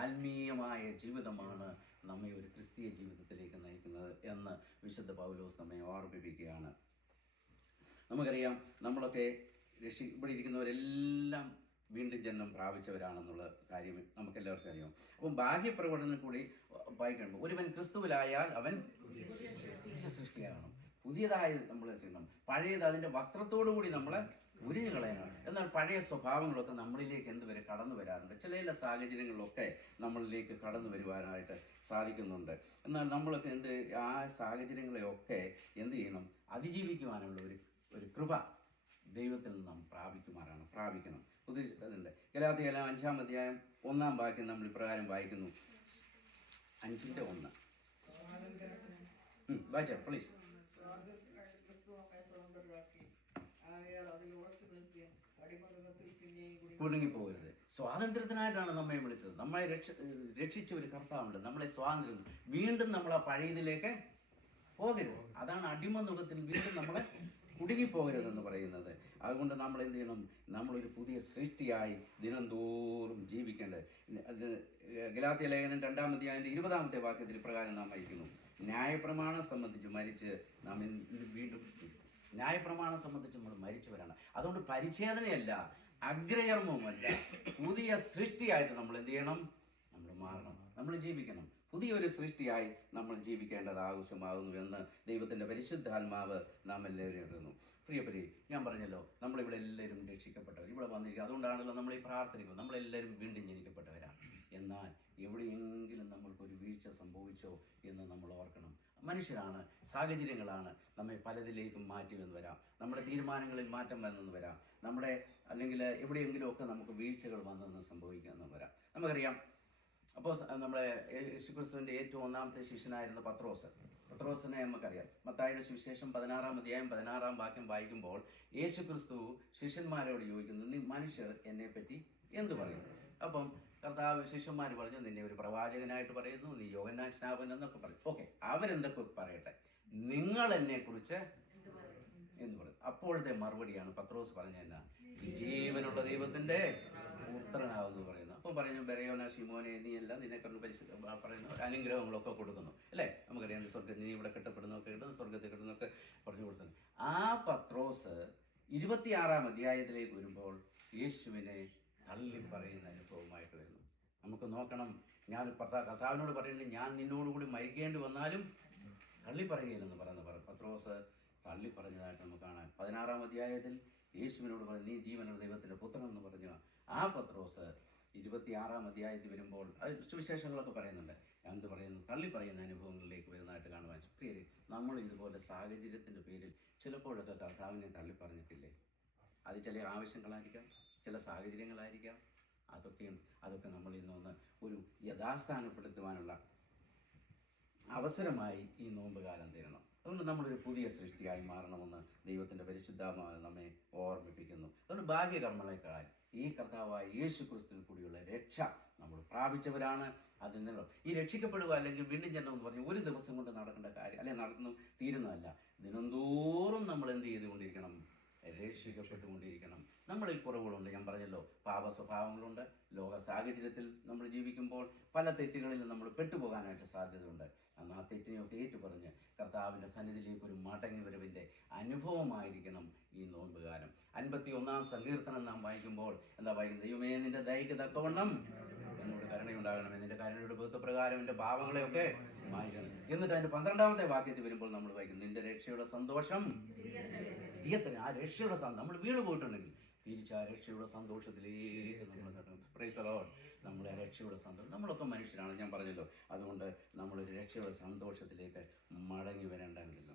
ആത്മീയമായ ജീവിതമാണ് നമ്മെ ഒരു ക്രിസ്തീയ ജീവിതത്തിലേക്ക് നയിക്കുന്നത് എന്ന് വിശുദ്ധ പൗലോസ് നമ്മെ ഓർമ്മിപ്പിക്കുകയാണ്. നമുക്കറിയാം, നമ്മളൊക്കെ ഇവിടെ ഇരിക്കുന്നവരെല്ലാം വീണ്ടും ജന്മം പ്രാപിച്ചവരാണെന്നുള്ള കാര്യം നമുക്കെല്ലാവർക്കും അറിയാം. അപ്പം ബാഹ്യപ്രകടനം കൂടി വായിക്കണം. ഒരുവൻ ക്രിസ്തുവിലായാൽ അവൻ പുതിയ സൃഷ്ടിയാകണം. പുതിയതായി നമ്മൾ ചെയ്യണം. പഴയത് അതിൻ്റെ വസ്ത്രത്തോടു കൂടി നമ്മളെ ഉരിഞ്ഞു കളയണം. എന്നാൽ പഴയ സ്വഭാവങ്ങളൊക്കെ നമ്മളിലേക്ക് എന്തുവരെ കടന്നു വരാറുണ്ട്. ചില സാഹചര്യങ്ങളിലൊക്കെ നമ്മളിലേക്ക് കടന്നു വരുവാനായിട്ട് സാധിക്കുന്നുണ്ട്. എന്നാൽ നമ്മളൊക്കെ ആ സാഹചര്യങ്ങളെയൊക്കെ എന്ത് ചെയ്യണം? അതിജീവിക്കുവാനുള്ള ഒരു കൃപ ദൈവത്തിൽ നിന്ന് നാം പ്രാപിക്കണം. അതുണ്ട്. ഗലാത്യ 5-ാം അധ്യായം 1-ാം വാക്യം നമ്മൾ ഇപ്രകാരം വായിക്കുന്നു. 5:1 വായിച്ചാൽ പ്ലീസ്. കുടുങ്ങിപ്പോകരുത്. സ്വാതന്ത്ര്യത്തിനായിട്ടാണ് നമ്മെ വിളിച്ചത്. നമ്മളെ രക്ഷിച്ച ഒരു കർത്താവുണ്ട്. നമ്മളെ സ്വാതന്ത്ര്യം. വീണ്ടും നമ്മൾ ആ പഴയതിലേക്ക് പോകരുത്. അതാണ് അടിമ നുഖത്തിൽ വീണ്ടും നമ്മളെ കുടുങ്ങിപ്പോകരുതെന്ന് പറയുന്നത്. അതുകൊണ്ട് നമ്മൾ എന്ത് ചെയ്യണം? നമ്മളൊരു പുതിയ സൃഷ്ടിയായി ദിനംതോറും ജീവിക്കേണ്ടത്. അത് ഗലാത്യ ലേഖനം 2-ാം അധ്യായത്തിന്റെ 20-ാമത്തെ വാക്യത്തിൽ പ്രകാരം നാം വായിക്കുന്നു, ന്യായപ്രമാണം സംബന്ധിച്ച് മരിച്ച് നാം വീണ്ടും ന്യായപ്രമാണം സംബന്ധിച്ച് നമ്മൾ മരിച്ചവരാണ്. അതുകൊണ്ട് പരിച്ഛേദനയല്ല, അഗ്രകർമ്മവുമല്ല, പുതിയ സൃഷ്ടിയായിട്ട് നമ്മൾ എന്ത് ചെയ്യണം? നമ്മൾ മാറണം, നമ്മൾ ജീവിക്കണം. പുതിയൊരു സൃഷ്ടിയായി നമ്മൾ ജീവിക്കേണ്ടത് ആവശ്യമാകുന്നു എന്ന് ദൈവത്തിൻ്റെ പരിശുദ്ധാത്മാവ് നാം എല്ലാവരും അറിയുന്നു. പ്രിയപ്പെട്ടവരെ, ഞാൻ പറഞ്ഞല്ലോ, നമ്മളിവിടെ എല്ലാവരും രക്ഷിക്കപ്പെട്ടവർ, ഇവിടെ വന്നിരിക്കുക. അതുകൊണ്ടാണല്ലോ നമ്മൾ ഈ പ്രാർത്ഥിക്കുന്നത്. നമ്മളെല്ലാവരും വീണ്ടും ജനിക്കപ്പെട്ടവരാണ്. എന്നാൽ എവിടെയെങ്കിലും നമ്മൾക്കൊരു വീഴ്ച സംഭവിച്ചോ എന്ന് നമ്മൾ ഓർക്കണം. മനുഷ്യരാണ്, സാഹചര്യങ്ങളാണ് നമ്മെ പലതിലേക്കും മാറ്റിവെന്ന് വരാം. നമ്മുടെ തീരുമാനങ്ങളിൽ മാറ്റം വന്നെന്ന് വരാം. നമ്മുടെ അല്ലെങ്കിൽ എവിടെയെങ്കിലുമൊക്കെ നമുക്ക് വീഴ്ചകൾ വന്നെന്ന് സംഭവിക്കുമെന്ന് വരാം. നമുക്കറിയാം, അപ്പോൾ നമ്മുടെ യേശുക്രിസ്തുവിൻ്റെ ഏറ്റവും ഒന്നാമത്തെ ശിഷ്യനായിരുന്ന പത്രോസിനെ നമുക്കറിയാം. മത്തായിയുടെ സുവിശേഷം 16-ാം അധ്യായം 16-ാം വാക്യം വായിക്കുമ്പോൾ യേശുക്രിസ്തു ശിഷ്യന്മാരോട് ചോദിക്കുന്നു, നീ മനുഷ്യർ എന്നെപ്പറ്റി എന്ത് പറയുന്നു? അപ്പം കർത്താവ് ശിഷ്യന്മാർ പറഞ്ഞു, നിന്നെ ഒരു പ്രവാചകനായിട്ട് പറയുന്നു, നീ യോഹന്നാൻ സ്നാപകൻ എന്നൊക്കെ പറയും. ഓക്കെ, അവരെന്തൊക്കെ പറയട്ടെ, നിങ്ങൾ എന്നെക്കുറിച്ച് എന്ന് പറയും. അപ്പോഴത്തെ മറുപടിയാണ് പത്രോസ് പറഞ്ഞ എന്നാ, ഈ ജീവനുള്ള ദൈവത്തിൻ്റെ പുത്രനാവെന്ന് പറയുന്നു. അപ്പം പറയുന്നു, ബെരയോന ശിമോനെ, നീ എല്ലാം നിന്നെ കണ്ട് പറയുന്ന അനുഗ്രഹങ്ങളൊക്കെ കൊടുക്കുന്നു അല്ലേ? നമുക്കറിയാം, സ്വർഗത്തിൽ നീ ഇവിടെ കെട്ടപ്പെടുന്നൊക്കെ കിട്ടും, സ്വർഗത്തിൽ കിട്ടുന്നൊക്കെ പറഞ്ഞു കൊടുത്തു. ആ പത്രോസ് 26-ാം അധ്യായത്തിലേക്ക് വരുമ്പോൾ യേശുവിനെ തള്ളി പറയുന്ന അനുഭവമായിട്ട് വരുന്നു. നമുക്ക് നോക്കണം, ഞാൻ കർത്താവിനോട് പറയുന്നത്, ഞാൻ നിന്നോടുകൂടി മരിക്കേണ്ടി വന്നാലും തള്ളി പറയുകയില്ലെന്ന് പറയുന്ന പത്രോസ് തള്ളി പറഞ്ഞതായിട്ട് നമുക്ക് കാണാം. 16-ാം അധ്യായത്തിൽ യേശുവിനോട് പറഞ്ഞു, നീ ജീവനുള്ള ദൈവത്തിൻ്റെ പുത്രൻ എന്ന് പറഞ്ഞു. ആ പത്രോസ് 26-ാം അധ്യായത്തിൽ വരുമ്പോൾ അത് സുവിശേഷങ്ങളൊക്കെ പറയുന്നുണ്ട്. എന്ത് പറയുന്നു? തള്ളി പറയുന്ന അനുഭവങ്ങളിലേക്ക് വരുന്നതായിട്ട് കാണുവാൻ. പ്രിയരെ, നമ്മൾ ഇതുപോലെ സാഹചര്യത്തിൻ്റെ പേരിൽ ചിലപ്പോഴൊക്കെ കർത്താവിനെ തള്ളി പറഞ്ഞിട്ടില്ലേ? അത് ചില ആവശ്യങ്ങളായിരിക്കാം, ചില സാഹചര്യങ്ങളായിരിക്കാം. അതൊക്കെ നമ്മൾ ഇന്നൊന്ന് ഒരു യഥാസ്ഥാനപ്പെടുത്തുവാനുള്ള അവസരമായി ഈ നോമ്പ് കാലം തരണം. അതുകൊണ്ട് നമ്മളൊരു പുതിയ സൃഷ്ടിയായി മാറണമെന്ന് ദൈവത്തിൻ്റെ പരിശുദ്ധാത്മാവ് നമ്മെ ഓർമ്മിപ്പിക്കുന്നു. അതുകൊണ്ട് ഭാഗ്യകർമ്മങ്ങളെക്കാൾ ഈ കർത്താവായ യേശു ക്രിസ്തുവിൽ കൂടിയുള്ള രക്ഷ നമ്മൾ പ്രാപിച്ചവരാണ്. അതിൽ നിന്ന് ഈ രക്ഷിക്കപ്പെടുക അല്ലെങ്കിൽ വീണ്ടും ജനനം എന്ന് പറഞ്ഞ് ഒരു ദിവസം കൊണ്ട് നടക്കേണ്ട കാര്യം, അല്ലെങ്കിൽ നടന്നു തീരുന്നതല്ല. ദിനംതോറും നമ്മൾ എന്ത് ചെയ്തുകൊണ്ടിരിക്കണം? രക്ഷിക്കപ്പെട്ടുകൊണ്ടിരിക്കണം. നമ്മളിൽ കുറവുകളുണ്ട്. ഞാൻ പറഞ്ഞല്ലോ, പാപ സ്വഭാവങ്ങളുണ്ട്. ലോക സാഹചര്യത്തിൽ നമ്മൾ ജീവിക്കുമ്പോൾ പല തെറ്റുകളിലും നമ്മൾ പെട്ടുപോകാനായിട്ട് സാധ്യതയുണ്ട്. അന്ന് ആ തെറ്റിനെയൊക്കെ ഏറ്റുപറഞ്ഞ് കർത്താവിൻ്റെ സന്നിധിയിലേക്ക് ഒരു മടങ്ങി വരവിൻ്റെ അനുഭവമായിരിക്കണം ഈ നോമ്പുകാലം. 51-ാം സങ്കീർത്തനം നാം വായിക്കുമ്പോൾ എന്താ വായിക്കുന്നത്? ദൈവമേ, നിന്റെ ദയയ്ക്ക് തക്കവണ്ണം എന്നോട് കരുണയുണ്ടാകണം, നിന്റെ കരുണയുടെ ബോധപ്രകാരം എൻ്റെ പാപങ്ങളെയൊക്കെ മായ്ക്കണം. എന്നിട്ട് അതിൻ്റെ 12-ാമത്തെ വാക്യത്തിൽ വരുമ്പോൾ നമ്മൾ വായിക്കും, നിന്റെ രക്ഷയുടെ സന്തോഷം തീയത്തിന്. ആ രക്ഷയുടെ നമ്മൾ വീണ് പോയിട്ടുണ്ടെങ്കിൽ തിരിച്ച് ആ രക്ഷയുടെ സന്തോഷത്തിലേക്ക് നമ്മൾ പ്രൈസ് ദി ലോർഡ്. നമ്മളെ രക്ഷയുടെ സന്തോഷം, നമ്മളൊക്കെ മനുഷ്യരാണ്, ഞാൻ പറഞ്ഞല്ലോ. അതുകൊണ്ട് നമ്മളൊരു രക്ഷയുടെ സന്തോഷത്തിലേക്ക് മടങ്ങി വരേണ്ടതില്ല.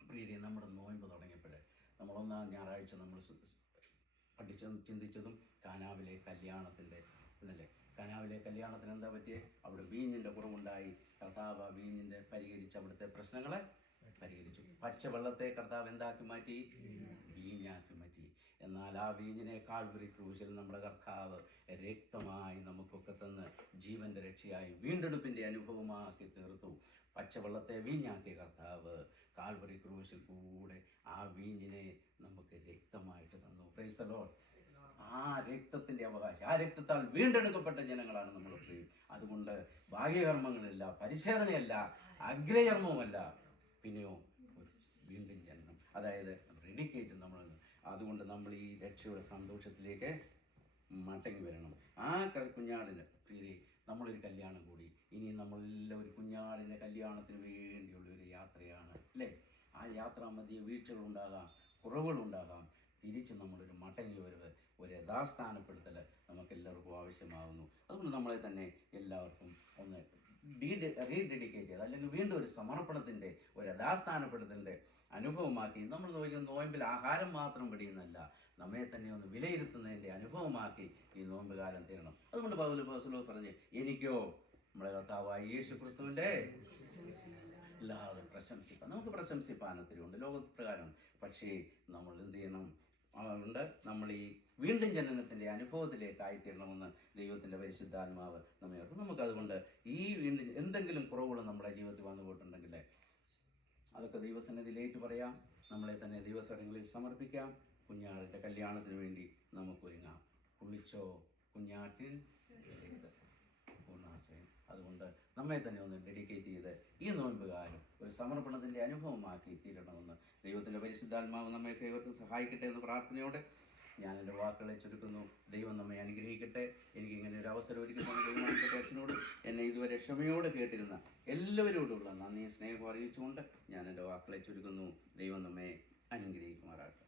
പ്രിയരെ, നമ്മുടെ നോയമ്പ് തുടങ്ങിയപ്പോഴേ നമ്മൾ 1-ാം ഞായറാഴ്ച നമ്മൾ പഠിച്ചതും ചിന്തിച്ചതും കാനാവിലെ കല്യാണത്തിൻ്റെ എന്നല്ലേ. കാനാവിലെ കല്യാണത്തിന് എന്താ പറ്റിയേ? അവിടെ വീഞ്ഞിൻ്റെ കുറവുണ്ടായി. കർത്താവ് വീഞ്ഞിൻ്റെ പരിഹരിച്ച് അവിടുത്തെ പ്രശ്നങ്ങളെ പരിഹരിച്ചു. പച്ചവെള്ളത്തെ കർത്താവ് എന്താക്കി മാറ്റി? വീഞ്ഞാക്കി മാറ്റി. എന്നാൽ ആ വീഞ്ഞിനെ കാൽവരി ക്രൂശിൽ നമ്മുടെ കർത്താവ് രക്തമായി നമുക്കൊക്കെ തന്ന് ജീവൻ്റെ രക്ഷയായി വീണ്ടെടുപ്പിൻ്റെ അനുഭവമാക്കി തീർത്തു. പച്ചവെള്ളത്തെ വീഞ്ഞാക്കിയ കർത്താവ് കാൽവരി ക്രൂശിൽ കൂടെ ആ വീഞ്ഞിനെ നമുക്ക് രക്തമായിട്ട് തന്നു. Praise the Lord. ആ രക്തത്തിൻ്റെ അവകാശം, ആ രക്തത്താൽ വീണ്ടെടുക്കപ്പെട്ട ജനങ്ങളാണ് നമ്മൾ. അതുകൊണ്ട് ഭാഗ്യകർമ്മങ്ങളില്ല, പരിച്ഛേദനയല്ല, അഗ്രകർമ്മവുമല്ല, പിന്നെയോ ഒരു വീണ്ടും ജനനം, അതായത് ഡെഡിക്കേറ്റ് നമ്മൾ. അതുകൊണ്ട് നമ്മൾ ഈ രക്ഷയുടെ സന്തോഷത്തിലേക്ക് മടങ്ങി വരണം. ആ കുഞ്ഞാടിന് പ്രിയരെ, നമ്മളൊരു കല്യാണം കൂടി. ഇനി നമ്മളെല്ലാം ഒരു കുഞ്ഞാടിൻ്റെ കല്യാണത്തിന് വേണ്ടിയുള്ളൊരു യാത്രയാണ് അല്ലേ? ആ യാത്രാ മധ്യേ വീഴ്ചകളുണ്ടാകാം, കുറവുകളുണ്ടാകാം. തിരിച്ച് നമ്മളൊരു മടങ്ങി വരവ്, ഒരു യഥാസ്ഥാനപ്പെടുത്തൽ നമുക്കെല്ലാവർക്കും ആവശ്യമാകുന്നു. അതുകൊണ്ട് നമ്മളെ തന്നെ എല്ലാവർക്കും ഒന്ന് റീഡെഡിക്കേറ്റ് ചെയ്ത്, അല്ലെങ്കിൽ വീണ്ടും ഒരു സമർപ്പണത്തിൻ്റെ, ഒരു യഥാസ്ഥാനപ്പെടുത്തലിൻ്റെ അനുഭവമാക്കി നമ്മൾ നോയമ്പിൽ ആഹാരം മാത്രം പിടിയുന്നല്ല, നമ്മെ തന്നെ ഒന്ന് വിലയിരുത്തുന്നതിൻ്റെ അനുഭവമാക്കി ഈ നോമ്പ് കാലം തീരണം. അതുകൊണ്ട് പൗലോസ് പറഞ്ഞ്, എനിക്കോ നമ്മുടെ കർത്താവായ യേശു ക്രിസ്തുവിൻ്റെ എല്ലാവരും പ്രശംസിക്കാം. നമുക്ക് പ്രശംസിപ്പാൻ ഒത്തിരിയുണ്ട് ലോകപ്രകാരം. പക്ഷേ നമ്മൾ എന്ത് ചെയ്യണം? അതുകൊണ്ട് നമ്മൾ ഈ വീണ്ടും ജനനത്തിൻ്റെ അനുഭവത്തിലേക്കായിത്തീരണമെന്ന് ദൈവത്തിൻ്റെ പരിശുദ്ധാത്മാവ് നമ്മെ ഓർക്കും. നമുക്കതുകൊണ്ട് ഈ വീണ്ടും എന്തെങ്കിലും കുറവുകൾ നമ്മുടെ ജീവിതത്തിൽ വന്നു പോയിട്ടുണ്ടെങ്കിൽ അതൊക്കെ ദൈവസന്നിധിയിലേറ്റ് പറയാം. നമ്മളെ തന്നെ ദൈവസരങ്ങളിൽ സമർപ്പിക്കാം. കുഞ്ഞാടിൻ്റെ കല്യാണത്തിന് വേണ്ടി നമുക്ക് ഒരുങ്ങാം. കുളിച്ചോ കുഞ്ഞാട്ടിൻ പൂർണ്ണാശ്രയം. അതുകൊണ്ട് നമ്മെ തന്നെ ഒന്ന് ഡെഡിക്കേറ്റ് ചെയ്ത് ഈ നോയമ്പ് കാലം ഒരു സമർപ്പണത്തിൻ്റെ അനുഭവമാക്കി തീരണമെന്ന് ദൈവത്തിൻ്റെ പരിശുദ്ധാത്മാവ് നമ്മയൊക്കെ ഏവർക്കും സഹായിക്കട്ടെ എന്ന പ്രാർത്ഥനയോടെ ഞാൻ എൻ്റെ വാക്കുകളെ ചുരുക്കുന്നു. ദൈവം നമ്മെ അനുഗ്രഹിക്കട്ടെ. എനിക്കിങ്ങനെ ഒരു അവസരം ഒരുക്കുന്ന ദൈവമായിട്ട് അച്ഛനോട് എന്നെ ഇതുവരെ ക്ഷമയോടെ കേട്ടിരുന്ന എല്ലാവരോടുള്ള നന്ദി സ്നേഹം അറിയിച്ചുകൊണ്ട് ഞാൻ എൻ്റെ വാക്കുകളെ ചുരുക്കുന്നു. ദൈവം നമ്മെ അനുഗ്രഹിക്കുമാറാകട്ടെ.